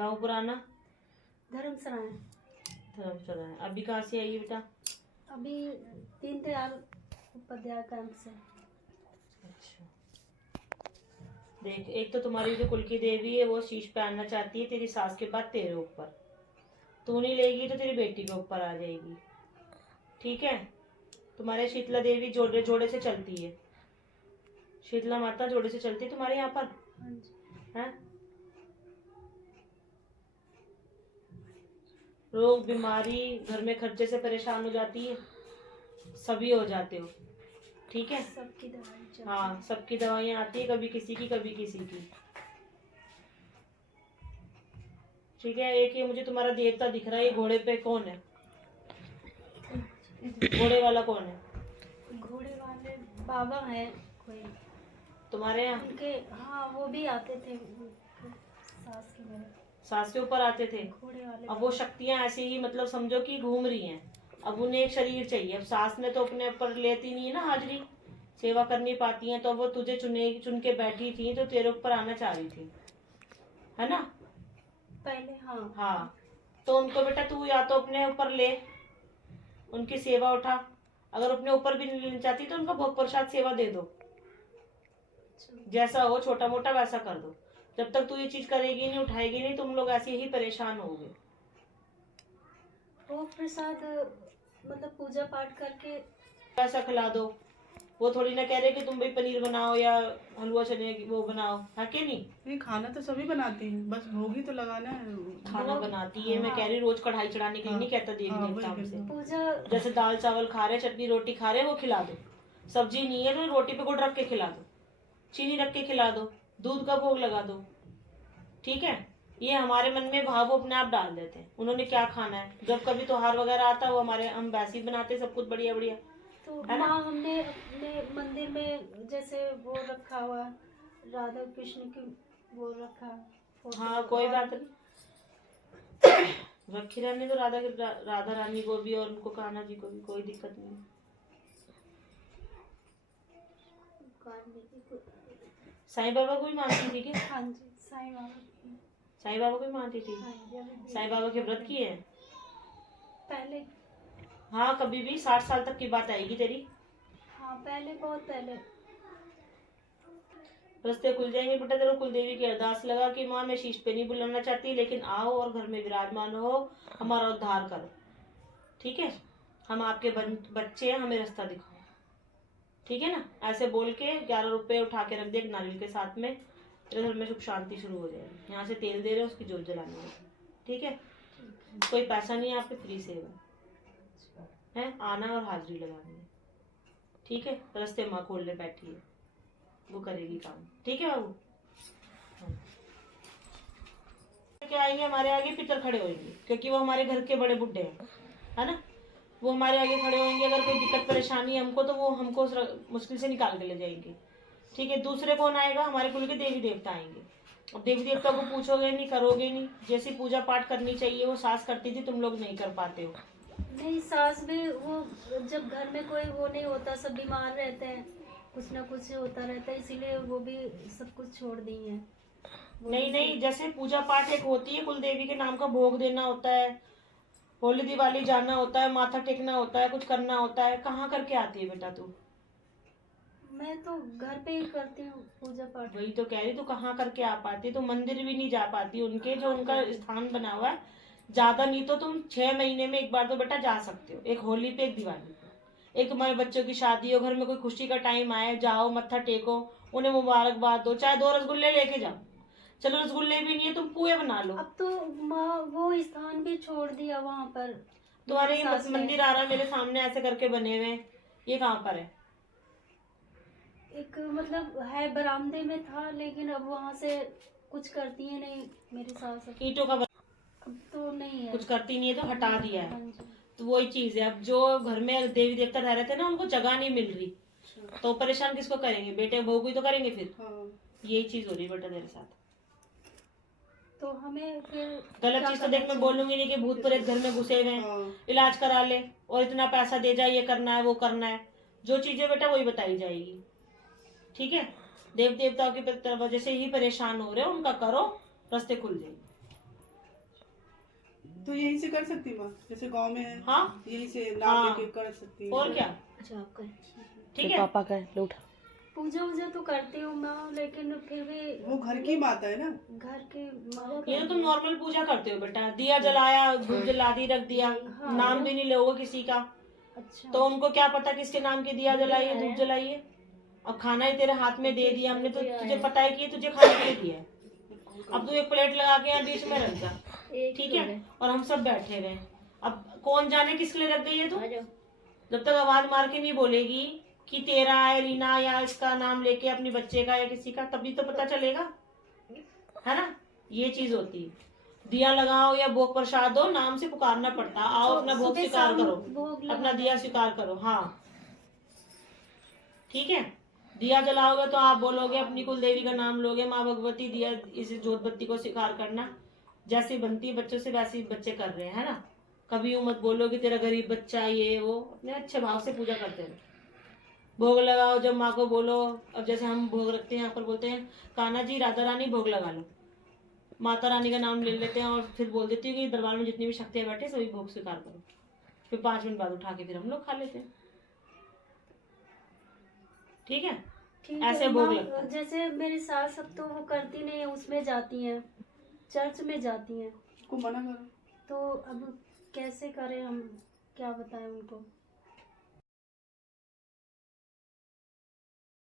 गाँव पुराना धर्मसराय। धर्मशाला है। अभी कहाँ से आई है बेटा? अभी दीनदयाल उपाध्याय कैंप से। अच्छा, देख, एक तो तुम्हारी जो कुल की देवी है वो शीश पे आना चाहती है तेरी सास के बाद तेरे ऊपर। तू नहीं लेगी तो तेरी बेटी के ऊपर आ जाएगी, ठीक है? तुम्हारे शीतला देवी जोड़े जोड़े से चलती है, शीतला माता जोड़े से चलती है तुम्हारे यहाँ पर, हाँ जी। है? रोग बीमारी, घर में खर्चे से परेशान हो जाती है, सभी हो जाते हो, ठीक है? सबकी दवाई चल हाँ, सबकी दवाइयाँ आती है, कभी किसी की कभी किसी की, ठीक है? एक ये मुझे तुम्हारा देवता दिख रहा है, ये घोड़े पे कौन है? घोड़े वाला कौन है? घोड़े वाले बाबा हैं कोई तुम्हारे यहाँ? उनके, हाँ वो भी आते थे सास के मेरे, सास के ऊपर आते थे। घोड़े वाले। अब वो शक्तियां ऐसी ही मतलब समझो कि घूम रही हैं। अब उन्हें एक शरीर चाहिए। अब सास ने तो अपने ऊपर लेती नहीं है ना हाजरी, सेवा कर नहीं पाती हैं, तो वो तुझे चुन के बैठी थी तो तेरे ऊपर आना चाह रही थी, है ना? पहले हाँ। हाँ, तो उनको बेटा तू या तो अपने ऊपर ले, उनकी सेवा उठा। अगर अपने ऊपर भी नहीं लेना चाहती तो उनका भोग प्रसाद सेवा दे दो, जैसा हो छोटा मोटा वैसा कर दो। जब तक तू ये चीज करेगी नहीं, उठाएगी नहीं, तुम लोग ऐसे ही परेशान होगे। भोग प्रसाद मतलब पूजा पाठ करके ऐसा खिला दो। वो थोड़ी ना कह रहे कि तुम भाई पनीर बनाओ या हलवा चने की वो बनाओ, है कि नहीं? नहीं, खाना तो सभी बनाते हैं, बस भोग ही तो लगाना है। खाना बनाती है, मैं कह रही रोज कढ़ाई चढ़ाने के लिए नहीं कहता देवी देवता हमसे। पूजा जैसे दाल चावल खा रहे, चटनी रोटी खा रहे, वो खिला दो। सब्जी नहीं है तो रोटी पे गुड़ रख के खिला दो, चीनी रख के खिला दो, दूध का भोग लगा दो, ठीक है? ये हमारे मन में भाव वो अपने आप डाल देते हैं, उन्होंने क्या खाना है। जब कभी त्योहार वगैरह आता है वो हमारे हम वैसे बनाते सब कुछ बढ़िया बढ़िया, तो है ना? माँ हमने अपने मंदिर में जैसे वो रखा हुआ राधा कृष्ण की वो रखा फोटो। हाँ, कोई बात नहीं, रखी रहने दो राधा रानी को भी और उनको कान्हा जी को भी, कोई दिक्कत नहीं। साईं बाबा को भी मानती थी क्या? हाँ जी, साईं बाबा। साईं बाबा को भी मानती थी? हाँ जी, अभी साईं बाबा के व्रत किए हैं? पहले। हाँ, कभी भी 60 साल तक की बात आएगी तेरी, हाँ पहले, बहुत पहले। रास्ते खुल जाएंगे बेटा। तेरे कुल देवी की अरदास लगा कि माँ मैं शीश पे नहीं बुलाना चाहती, लेकिन आओ और घर में विराजमान हो, हमारा उद्धार करो, ठीक है? हम आपके बच्चे हैं, हमें रास्ता दिखाओ, ठीक है ना? ऐसे बोल के 11 रुपए उठा के रख दे एक नारियल के साथ में, तेरे घर में सुख शांति शुरू हो जाएगी। यहाँ से तेल दे रहे हो, उसकी जोत जलानी है, ठीक है? कोई पैसा नहीं है, आप पे फ्री सेवा है, आना और हाजिरी लगानी है, ठीक है? रास्ते माँ खोलने बैठी है, वो करेगी काम, ठीक है बाबू? क्या आएंगे हमारे आगे पितर खड़े होंगे, क्योंकि वो हमारे घर के बड़े बुड्ढे हैं, है ना? वो हमारे आगे खड़े होंगे, अगर कोई दिक्कत परेशानी है हमको तो वो हमको मुश्किल से निकाल के ले जाएंगे, ठीक है? दूसरे कौन आएगा? हमारे कुल के देवी देवता आएंगे। अब देवी देवता को पूछोगे नहीं, करोगे नहीं, जैसी पूजा पाठ करनी चाहिए वो सास करती थी, तुम लोग नहीं कर पाते हो। नहीं, सास भी वो जब घर में कोई वो नहीं होता, सब बीमार रहते हैं, कुछ ना कुछ होता रहता है, इसीलिए वो भी सब कुछ छोड़ दी है। नहीं नहीं, जैसे पूजा पाठ एक होती है, कुल देवी के नाम का भोग देना होता है, होली दिवाली जाना होता है, माथा टेकना होता है, कुछ करना होता है, कहाँ करके आती है बेटा तू? मैं तो घर पे ही करती हूँ पूजा पाठ। वही तो कह रही, तू कहाँ करके आ पाती? तो मंदिर भी नहीं जा पाती उनके, जो उनका स्थान बना हुआ है। ज्यादा नहीं तो तुम 6 महीने में एक बार तो बेटा जा सकते हो, एक होली पे, एक दिवाली पे, एक हमारे बच्चों की शादी हो, घर में कोई खुशी का टाइम आए, जाओ मत्था टेको, उन्हें मुबारकबाद दो, चाहे 2 रसगुल्ले लेके जाओ। चलो रसगुल्ले भी नहीं है, तुम पुए बना लो। अब तो माँ वो स्थान भी छोड़ दिया वहाँ पर। तुम्हारे ये सास ने। मंदिर आ रहा है मेरे सामने ऐसे करके बने हुए, ये कहाँ पर है? एक मतलब है बरामदे में था, लेकिन अब वहाँ से कुछ करती है नहीं मेरी सास। ईंटों का अब तो नहीं है, कुछ करती नहीं है तो हटा दिया है। हाँ जी। तो वही चीज है, अब जो घर में देवी देवता रह रहे थे ना, उनको जगह नहीं मिल रही, तो परेशान किसको करेंगे? बेटे बहू भी तो करेंगे फिर। हाँ। यही चीज हो रही है बेटा तेरे साथ। तो हमें फिर गलत क्या चीज तो करना देख मैं चाहिए? बोलूंगी नहीं कि भूत प्रेत घर में घुसे हुए हैं, हाँ। इलाज करा ले और इतना पैसा दे जा, ये करना है वो करना है, जो चीजें बेटा वही बताई जाएगी, ठीक है? देव देवताओं की वजह से ही परेशान हो रहे हो, उनका करो, रास्ते खुल जाएंगे, तो यहीं से कर सकती माँ, जैसे गांव में है हाँ यहीं से नाम हाँ। लेके कर सकती है। और क्या, अच्छा आपका ठीक है। पापा का है, लो उठा। पूजा वूजा तो करती हूँ मैं, लेकिन फिर भी वो घर की माता है ना। घर के माँ ये तो तुम नॉर्मल पूजा करते हो बेटा, दिया जलाया, धूप जला दी, रख दिया, हाँ। नाम भी नहीं लोगे किसी का, अच्छा तो उनको क्या पता किसके नाम की दिया जलाई है, धूप जलाई है। अब खाना ही तेरे हाथ में दे दिया हमने, तो तुझे पता है कि ये तुझे खाने के लिए दिया है। अब तू एक प्लेट लगा के यहाँ बीच में रख जा, ठीक है। और हम सब बैठे हुए हैं, अब कौन जाने किसके लिए रख गई है तू। जब तक आवाज मार के नहीं बोलेगी कि तेरा है रीना या इसका नाम लेके अपने बच्चे का या किसी का, तभी तो पता चलेगा, है ना। ये चीज होती है, दिया लगाओ या भोग प्रसाद दो, नाम से पुकारना पड़ता। आओ अपना भोग सुबह स्वीकार शाम करो, भोग अपना दिया स्वीकार करो। हाँ ठीक है, दिया जलाओगे तो आप बोलोगे अपनी कुल देवी का नाम लोगे, माँ भगवती दिया इस जोत बत्ती को स्वीकार करना, जैसी बनती है बच्चों से वैसे ही बच्चे कर रहे हैं, है ना। कभी यूं मत बोलो कि तेरा गरीब बच्चा ये वो, अपने अच्छे भाव से पूजा करते हैं। भोग लगाओ, जब माँ को बोलो, अब जैसे हम भोग रखते हैं यहाँ पर बोलते हैं कान्हा जी राधा रानी भोग लगा लो, माता रानी का नाम ले लेते हैं और फिर बोल देती हूँ कि दरबार में जितनी भी शक्तियाँ बैठे सभी भोग स्वीकार करो, फिर 5 मिनट बाद उठा के फिर हम लोग खा लेते हैं, ठीक है। ठीक ऐसे है भोग माँ, लगता है। जैसे मेरी सास सब तो वो करती नहीं है, उसमें जाती हैं, चर्च में जाती हैं, को मना करो। तो अब कैसे करें हम, क्या बताएं उनको।